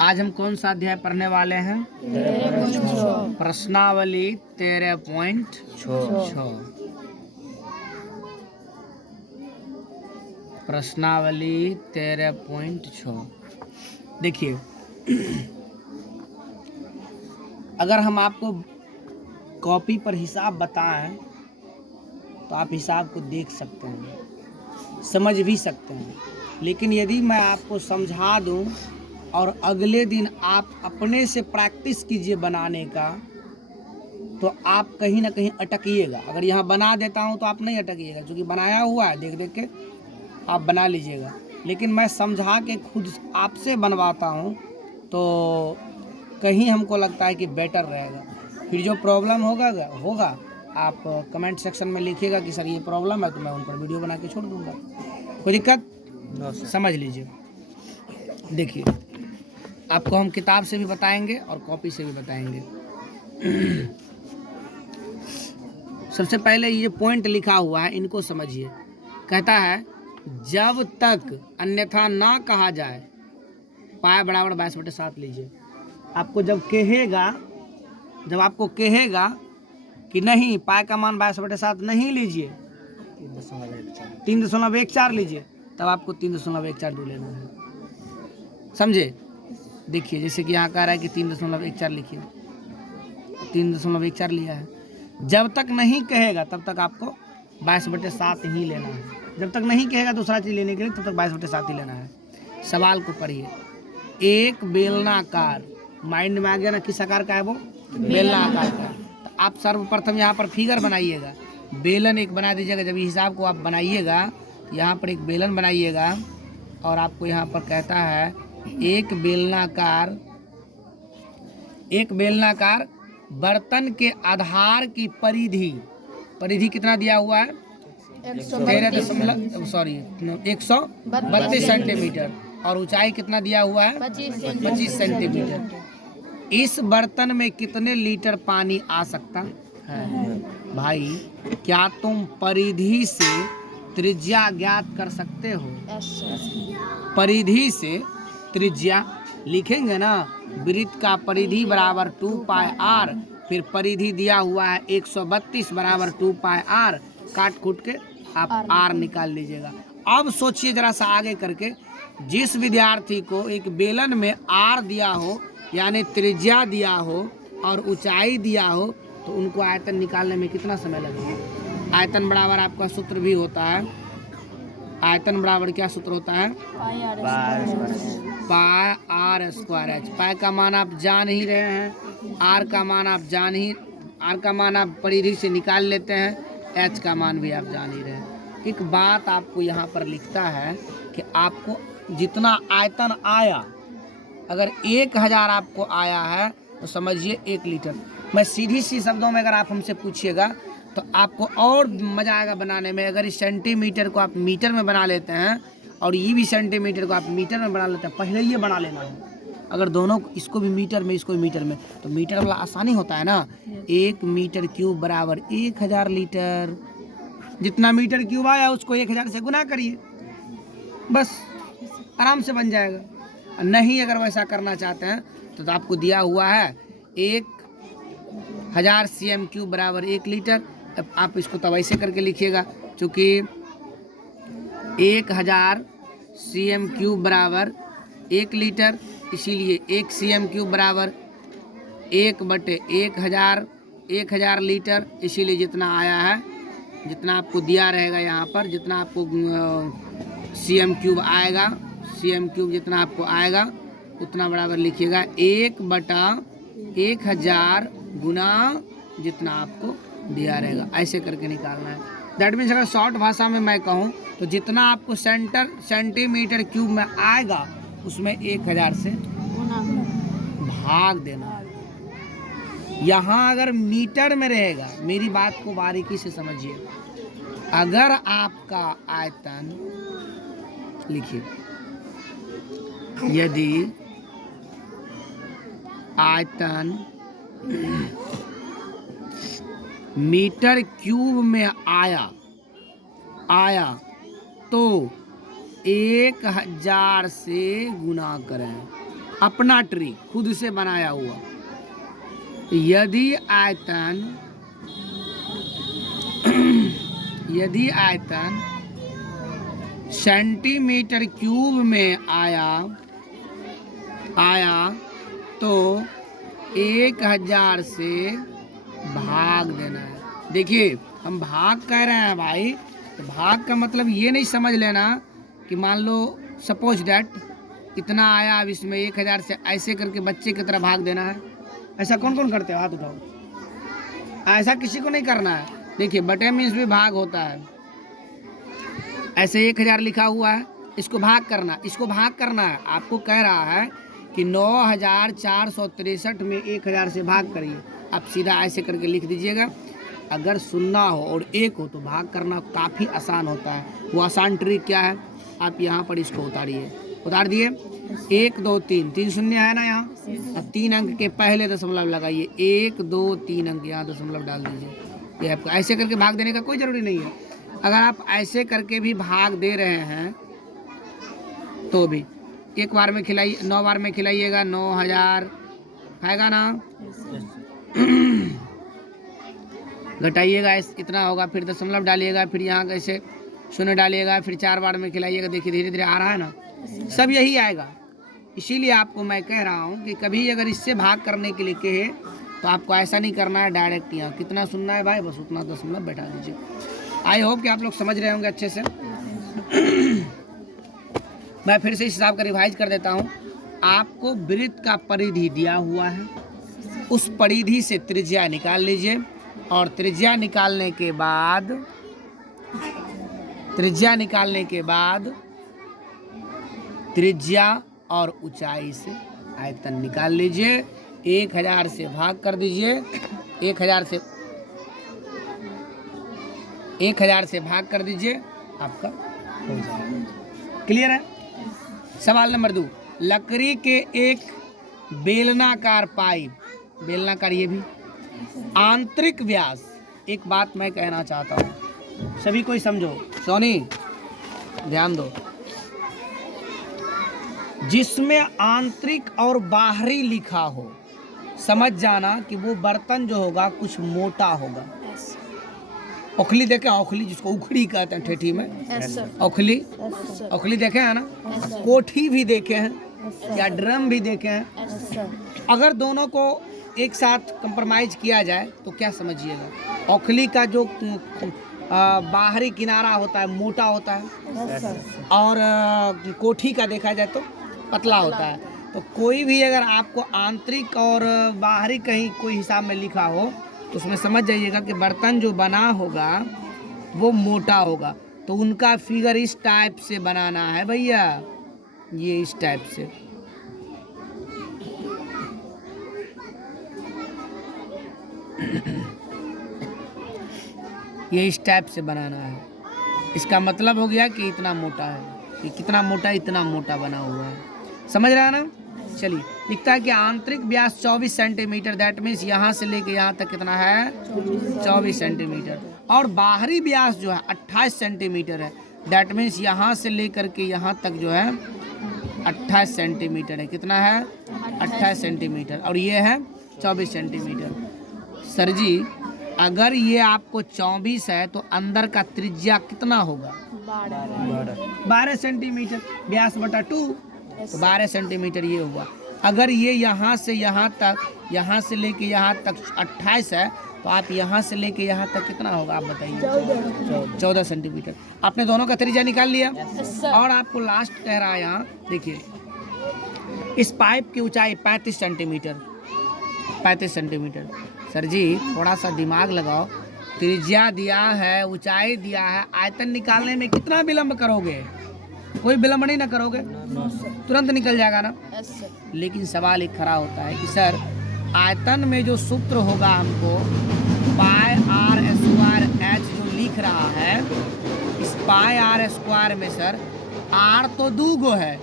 आज हम कौन सा अध्याय पढ़ने वाले हैं? प्रश्नावली 13.6। प्रश्नावली 13.6। देखिए, अगर हम आपको कॉपी पर हिसाब बताएं तो आप हिसाब को देख सकते हैं, समझ भी सकते हैं। लेकिन यदि मैं आपको समझा दूं और अगले दिन आप अपने से प्रैक्टिस कीजिए बनाने का, तो आप कहीं ना कहीं अटकिएगा। अगर यहाँ बना देता हूँ तो आप नहीं अटकिएगा, क्योंकि बनाया हुआ है, देख देख के आप बना लीजिएगा। लेकिन मैं समझा के खुद आपसे बनवाता हूँ तो कहीं हमको लगता है कि बेटर रहेगा। फिर जो प्रॉब्लम होगा आप कमेंट सेक्शन में लिखिएगा कि सर ये प्रॉब्लम है, तो मैं उन पर वीडियो बना के छोड़ दूँगा। कोई दिक्कत? समझ लीजिए। देखिए, आपको हम किताब से भी बताएंगे और कॉपी से भी बताएंगे। सबसे पहले ये पॉइंट लिखा हुआ है, इनको समझिए। कहता है जब तक अन्यथा ना कहा जाए, पाई बराबर 22/7 लीजिए। आपको जब आपको कहेगा कि नहीं, पाई का मान 22/7 नहीं लीजिए, 3.14 लीजिए, तब आपको 3.14 लेना है। समझे? देखिए, जैसे कि यहाँ कह रहा है कि 3.14 लिखिए, 3.14 लिया है। जब तक नहीं कहेगा तब तक आपको 22/7 ही लेना है। जब तक नहीं कहेगा दूसरा चीज़ लेने के लिए, तब तक 22/7 ही लेना है। सवाल को पढ़िए। एक बेलनाकार, माइंड में आ गया ना किस आकार का है वो? बेलनाकार का। तो आप सर्वप्रथम यहाँ पर फिगर बनाइएगा, बेलन एक बना दीजिएगा। जब हिसाब को आप बनाइएगा, यहाँ पर एक बेलन बनाइएगा और आपको यहाँ पर कहता है एक बेलनाकार बर्तन के आधार की परिधि कितना दिया हुआ है? 132 सेंटीमीटर। और ऊंचाई कितना दिया हुआ है? 25 सेंटीमीटर। इस बर्तन में कितने लीटर पानी आ सकता है? भाई, क्या तुम परिधि से त्रिज्या ज्ञात कर सकते हो? परिधि से त्रिज्या लिखेंगे ना, वृत्त का परिधि बराबर 2πr, फिर परिधि दिया हुआ है 132 बराबर 2πr, काट कूट के आप r निकाल लीजिएगा। अब सोचिए जरा सा आगे करके, जिस विद्यार्थी को एक बेलन में r दिया हो, यानी त्रिज्या दिया हो और ऊंचाई दिया हो, तो उनको आयतन निकालने में कितना समय लगेगा? आयतन बराबर आपका सूत्र भी होता है। आयतन बराबर क्या सूत्र होता है? पाई r स्क्वायर h। पाई का मान आप जान ही रहे हैं, r का मान आप परिधि से निकाल लेते हैं, h का मान भी आप जान ही रहे हैं। एक बात आपको यहाँ पर लिखता है कि आपको जितना आयतन आया, अगर 1000 आपको आया है तो समझिए 1 लीटर। मैं सीधी सी शब्दों में अगर आप हमसे पूछिएगा तो आपको और मज़ा आएगा बनाने में। अगर इस सेंटीमीटर को आप मीटर में बना लेते हैं और ये भी सेंटीमीटर को आप मीटर में बना लेते हैं, पहले ये बना लेना है। अगर दोनों, इसको भी मीटर में इसको भी मीटर में, तो मीटर वाला आसानी होता है ना। 1 मीटर क्यूब बराबर 1000 लीटर। जितना मीटर क्यूब आया उसको 1000 से गुना करिए, बस आराम से बन जाएगा। नहीं, अगर वैसा करना चाहते हैं तो आपको दिया हुआ है 1000 cm³ बराबर 1 लीटर। अब आप इसको तब ऐसे करके लिखिएगा, चूँकि 1000 cm³ बराबर 1 लीटर, इसीलिए 1 cm³ बराबर 1/1000 लीटर। इसीलिए जितना आया है, जितना आपको दिया रहेगा यहाँ पर, जितना आपको cm³ आएगा, cm³ जितना आपको आएगा उतना बराबर लिखिएगा 1/1000 गुना जितना आपको दिया रहेगा। ऐसे करके निकालना है। दैट मीन्स अगर शॉर्ट भाषा में मैं कहूँ तो जितना आपको सेंटीमीटर क्यूब में आएगा उसमें 1000 से भाग देना है। यहाँ अगर मीटर में रहेगा, मेरी बात को बारीकी से समझिए, अगर आपका आयतन, लिखिए, यदि आयतन मीटर क्यूब में आया तो 1000 से गुना करें। अपना ट्री खुद से बनाया हुआ। यदि आयतन सेंटीमीटर क्यूब में आया तो 1000 से भाग देना है। देखिए हम भाग कह रहे हैं भाई, तो भाग का मतलब ये नहीं समझ लेना कि मान लो सपोज डैट इतना आया, अब इसमें 1000 से ऐसे करके बच्चे की तरह भाग देना है। ऐसा कौन कौन करते हो? हाथ उठाओ। ऐसा किसी को नहीं करना है। देखिए बटे मीन्स भी भाग होता है। ऐसे 1000 लिखा हुआ है, इसको भाग करना, इसको भाग करना है। आपको कह रहा है कि 9463 में 1000 से भाग करिए। आप सीधा ऐसे करके लिख दीजिएगा। अगर सुनना हो और एक हो तो भाग करना काफ़ी आसान होता है। वो आसान ट्रिक क्या है, आप यहाँ पर इसको उतारिए। उतार दिए, 1 2 3, 3 शून्य है ना यहाँ। अब 3 अंक के पहले दशमलव लगाइए, 1 2 3 अंक यहाँ दशमलव डाल दीजिए। ये आपको ऐसे करके भाग देने का कोई ज़रूरी नहीं है। अगर आप ऐसे करके भी भाग दे रहे हैं तो भी 1 बार में खिलाइए, 9 बार में खिलाइएगा, 9000 आएगा ना। घटाइएगा इतना होगा, फिर दशमलव डालिएगा, फिर यहाँ कैसे शून्य डालिएगा, फिर 4 बार में खिलाइएगा। देखिए धीरे धीरे आ रहा है ना, सब यही आएगा। इसीलिए आपको मैं कह रहा हूँ कि कभी अगर इससे भाग करने के लिए कहे तो आपको ऐसा नहीं करना है, डायरेक्ट यहाँ कितना सुनना है भाई, बस उतना दशमलव बैठा दीजिए। आई होप कि आप लोग समझ रहे होंगे अच्छे से। मैं फिर से इस हिसाब का रिवाइज कर देता हूँ। आपको वृत्त का परिधि दिया हुआ है, उस परिधि से त्रिज्या निकाल लीजिए और त्रिज्या निकालने के बाद त्रिज्या और ऊंचाई से आयतन निकाल लीजिए। 1000 से भाग कर दीजिए, 1000 से भाग कर दीजिए, आपका हो जाएगा। क्लियर है? सवाल नंबर 2, लकड़ी के एक बेलनाकार पाइप, बेलनाकार ये भी, आंतरिक व्यास। एक बात मैं कहना चाहता हूँ, सभी कोई समझो। सोनी ध्यान दो। जिसमें आंतरिक और बाहरी लिखा हो, समझ जाना कि वो बर्तन जो होगा कुछ मोटा होगा। ओखली देखे, ओखली जिसको उखड़ी कहते हैं ठेठी में, ओखली देखे हैं ना। कोठी भी देखे हैं या ड्रम भी देखे हैं। अगर दोनों को एक साथ कंप्रोमाइज किया जाए तो क्या समझिएगा, ओखली का जो बाहरी किनारा होता है मोटा होता है और कोठी का देखा जाए तो पतला होता है। तो कोई भी अगर आपको आंतरिक और बाहरी कहीं कोई हिसाब में लिखा हो तो उसमें समझ जाइएगा कि बर्तन जो बना होगा वो मोटा होगा। तो उनका फिगर इस टाइप से बनाना है भैया, ये इस टाइप से। ये इस टाइप से बनाना है। इसका मतलब हो गया कि इतना मोटा है, कि कितना मोटा, इतना मोटा बना हुआ है। समझ रहा है ना। चलिए, लिखता है कि आंतरिक व्यास 24 सेंटीमीटर, दैट मीन्स यहाँ से लेके यहाँ तक कितना है 24 सेंटीमीटर। और बाहरी व्यास जो है 28 सेंटीमीटर है, दैट मीन्स यहाँ से लेकर के यहाँ तक जो है 28 सेंटीमीटर है। कितना है 28 सेंटीमीटर, और ये है 24 सेंटीमीटर। सर जी अगर ये आपको 24 है तो अंदर का त्रिज्या कितना होगा 12 सेंटीमीटर, व्यास बटा 2 तो 12 सेंटीमीटर ये हुआ। अगर ये यहाँ से यहाँ तक, यहाँ से लेके यहाँ तक 28 है तो आप यहाँ से लेके यहाँ तक कितना होगा आप बताइए 14 सेंटीमीटर। आपने दोनों का त्रिज्या निकाल लिया। और आपको लास्ट कह रहा है यहाँ देखिए, इस पाइप की ऊंचाई 35 सेंटीमीटर, 35 सेंटीमीटर। सर जी थोड़ा सा दिमाग लगाओ, त्रिज्या दिया है, ऊंचाई दिया है, आयतन निकालने में कितना विलंब करोगे? कोई विलंब नहीं ना करोगे, तुरंत निकल जाएगा ना। लेकिन सवाल एक खड़ा होता है कि सर आयतन में जो सूत्र होगा हमको पाई आर स्क्वायर एच जो लिख रहा है, इस पाई आर स्क्वायर में सर आर तो 2 गो है,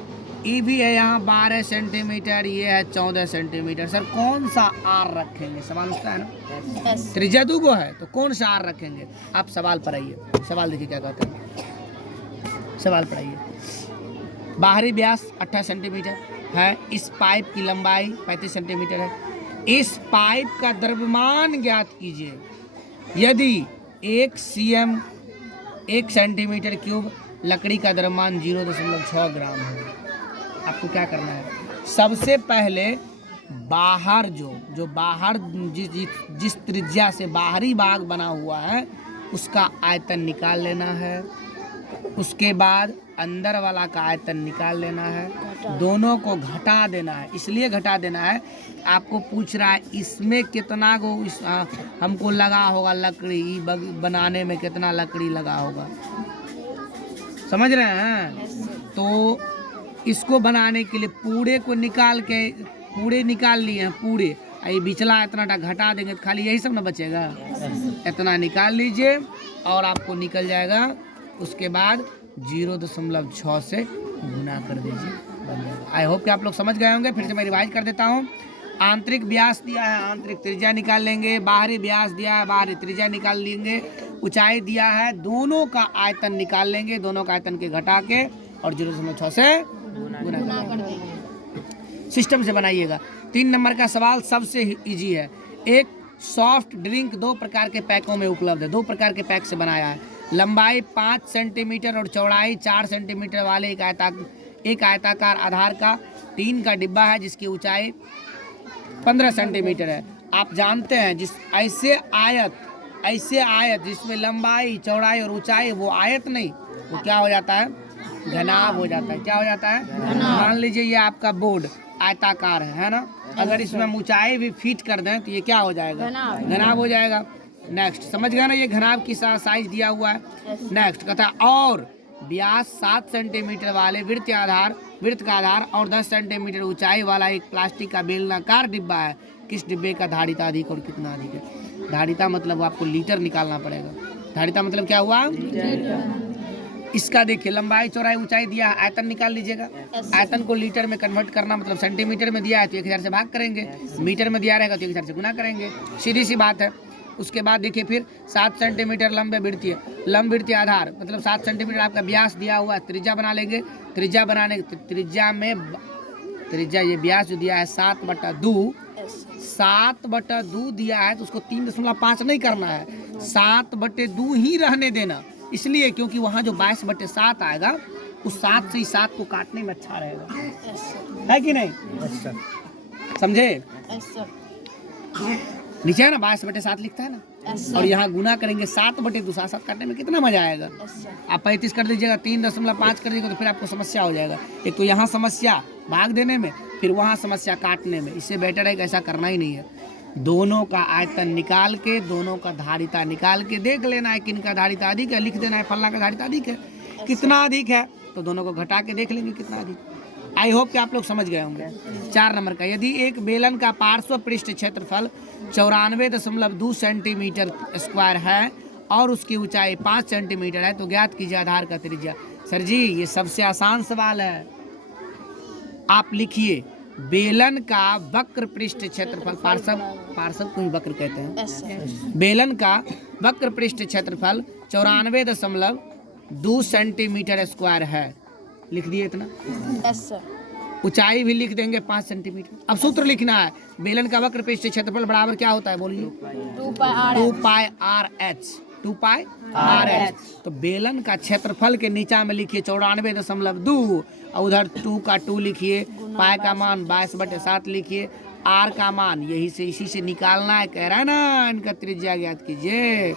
ई भी है यहाँ 12 सेंटीमीटर, ये है 14 सेंटीमीटर। सर कौन सा आर रखेंगे? सवाल उसका है ना। त्रिज्या 2 गो है तो कौन सा आर रखेंगे? आप सवाल पर आइए, सवाल देखिए क्या कहते हैं, सवाल पर आइए। बाहरी व्यास 28 सेंटीमीटर, है। इस पाइप की लंबाई 35 सेंटीमीटर है। इस पाइप का द्रव्यमान ज्ञात कीजिए। यदि 1 सेंटीमीटर क्यूब लकड़ी का द्रव्यमान 0.6 ग्राम है, आपको क्या करना है? सबसे पहले बाहर जो बाहर जिस त्रिज्या से बाहरी भाग बना हुआ है उसका आयतन निकाल लेना है। उसके बाद अंदर वाला का आयतन निकाल लेना है। दोनों को घटा देना है। इसलिए घटा देना है, आपको पूछ रहा है इसमें कितना को हमको लगा होगा लकड़ी बनाने में, कितना लकड़ी लगा होगा, समझ रहे हैं? तो इसको बनाने के लिए पूरे को निकाल के, पूरे निकाल लिए हैं पूरे, ये बिचला इतना घटा देंगे तो खाली यही सब ना बचेगा। इतना निकाल लीजिए और आपको निकल जाएगा। उसके बाद 0.6 से गुना कर दीजिए, बन जाएगा। आई होप कि आप लोग समझ गए होंगे। फिर से मैं रिवाइज कर देता हूँ। आंतरिक व्यास दिया है, आंतरिक त्रिज्या निकाल लेंगे। बाहरी व्यास दिया है, बाहरी त्रिज्या निकाल लेंगे। ऊंचाई दिया है, दोनों का आयतन निकाल लेंगे। दोनों का आयतन के घटा के और 0.6 से गुना कर देंगे। सिस्टम से बनाइएगा। 3 नंबर का सवाल सबसे इजी है। एक सॉफ्ट ड्रिंक 2 प्रकार के पैकों में उपलब्ध है। 2 प्रकार के पैक से बनाया है। लंबाई 5 सेंटीमीटर और चौड़ाई 4 सेंटीमीटर वाले एक आयताकार आधार का टीन का डिब्बा है जिसकी ऊंचाई 15 सेंटीमीटर है। आप जानते हैं जिस ऐसे आयत जिसमें लंबाई, चौड़ाई और ऊंचाई, वो आयत नहीं, वो क्या हो जाता है? घनाभ हो जाता है। क्या हो जाता है? मान लीजिए ये आपका बोर्ड आयताकार है ना? अगर इसमें हम ऊंचाई भी फिट कर दें तो ये क्या हो जाएगा? घनाभ हो जाएगा। नेक्स्ट, समझ गया ना? ये घनाभ की साइज दिया हुआ है। नेक्स्ट कहता है और व्यास 7 सेंटीमीटर वाले वृत्त का आधार और 10 सेंटीमीटर ऊंचाई वाला एक प्लास्टिक का बेलनाकार डिब्बा है। किस डिब्बे का धारिता अधिक और कितना अधिक है? धारिता मतलब आपको लीटर निकालना पड़ेगा। धारिता मतलब क्या हुआ? इसका देखिए लंबाई, चौड़ाई, ऊंचाई दिया है, आयतन निकाल लीजिएगा। आयतन को लीटर में कन्वर्ट करना मतलब सेंटीमीटर में दिया है तो 1000 से भाग करेंगे। मीटर में दिया रहेगा तो 1000 से गुना करेंगे। सीधी सी बात है। उसके बाद देखिए फिर 7 सेंटीमीटर लंबवृत्तीय आधार मतलब 7 सेंटीमीटर आपका व्यास दिया हुआ है। त्रिज्या बना लेंगे। त्रिज्या बनाने त्रिज्या ये व्यास जो दिया है 7/2 दिया है तो उसको 3.5 नहीं करना है, 7/2 ही रहने देना। इसलिए क्योंकि वहाँ जो 22/7 आएगा उस 7 से ही 7 को काटने में अच्छा रहेगा, है कि नहीं? समझे? नीचे है ना 22/7 लिखता है ना, और यहाँ गुना करेंगे 7/2। 7 काटने में कितना मजा आएगा। आप 35 कर दीजिएगा, 3.5 कर दीजिएगा तो फिर आपको समस्या हो जाएगा। एक तो यहाँ समस्या भाग देने में, फिर वहाँ समस्या काटने में। इससे बेटर है कि ऐसा करना ही नहीं है। दोनों का आयतन निकाल के, दोनों का धारिता निकाल के देख लेना है किनका धारिता अधिक है। लिख देना है फलना का धारिता अधिक है। कितना अधिक है तो दोनों को घटा के देख लेंगे कितना अधिक। आई होप कि आप लोग समझ गए होंगे। 4 नंबर का, यदि एक बेलन का पार्श्व पृष्ठ क्षेत्रफल 94.2 सेंटीमीटर स्क्वायर है और उसकी ऊंचाई 5 सेंटीमीटर है तो ज्ञात कीजिए आधार का त्रिज्या। सर जी ये सबसे आसान सवाल है। आप लिखिए बेलन का वक्र पृष्ठ क्षेत्रफल, पार्श्व को ही वक्र कहते हैं। बेलन का वक्र पृष्ठ क्षेत्रफल 94.2 सेंटीमीटर स्क्वायर है। लिख दिए इतना। ऊंचाई भी लिख देंगे 5 सेंटीमीटर। अब सूत्र लिखना है, बेलन का वक्र पृष्ठ क्षेत्रफल बराबर क्या होता है बोलिए? 2 पाई आर एच। तो बेलन का क्षेत्रफल के नीचा में लिखिए 94.2 और उधर 2 का 2 लिखिए, पाई का मान 22/7 लिखिए, आर का मान इसी से निकालना है। कह रहा है ना इनका त्रिज्या ज्ञात कीजिए।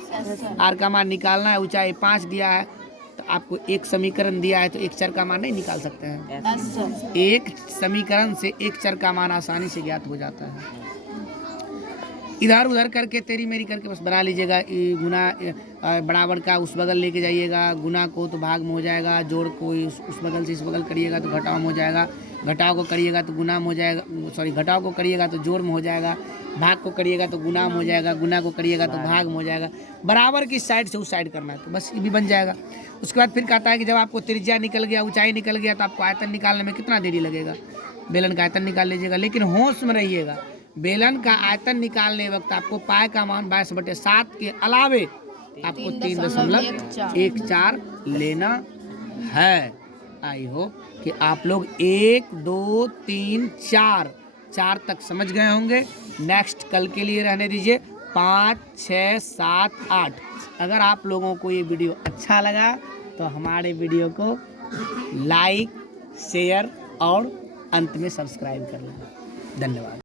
आर का मान निकालना है। ऊंचाई 5 दिया है तो आपको एक समीकरण दिया है तो एक चर का मान नहीं निकाल सकते हैं। एक समीकरण से एक चर का मान आसानी से ज्ञात हो जाता है। इधर उधर करके तेरी मेरी करके बस बना लीजिएगा। गुना बराबर का उस बगल लेके जाइएगा, गुना को तो भाग में हो जाएगा, जोड़ को उस बगल से इस बगल करिएगा तो घटाव में हो जाएगा, घटाव को करिएगा तो गुना में हो जाएगा, सॉरी घटाव को करिएगा तो जोड़ में हो जाएगा, भाग को करिएगा तो गुना में हो जाएगा, गुना को करिएगा तो भाग में हो जाएगा। बराबर की साइड से उस साइड करना है तो बस ये भी बन जाएगा। उसके बाद फिर कहता है कि जब आपको त्रिज्या निकल गया, ऊंचाई निकल गया तो आपको आयतन निकालने में कितना देरी लगेगा? बेलन का आयतन निकाल लीजिएगा। लेकिन होश में रहिएगा, बेलन का आयतन निकालने वक्त आपको पाई का मान 22/7 के अलावे आपको 3.14 लेना है। आई होप कि आप लोग 1 2 3 4 तक समझ गए होंगे। नेक्स्ट कल के लिए रहने दीजिए 5 6 7 8। अगर आप लोगों को ये वीडियो अच्छा लगा तो हमारे वीडियो को लाइक शेयर और अंत में सब्सक्राइब कर लेना। धन्यवाद।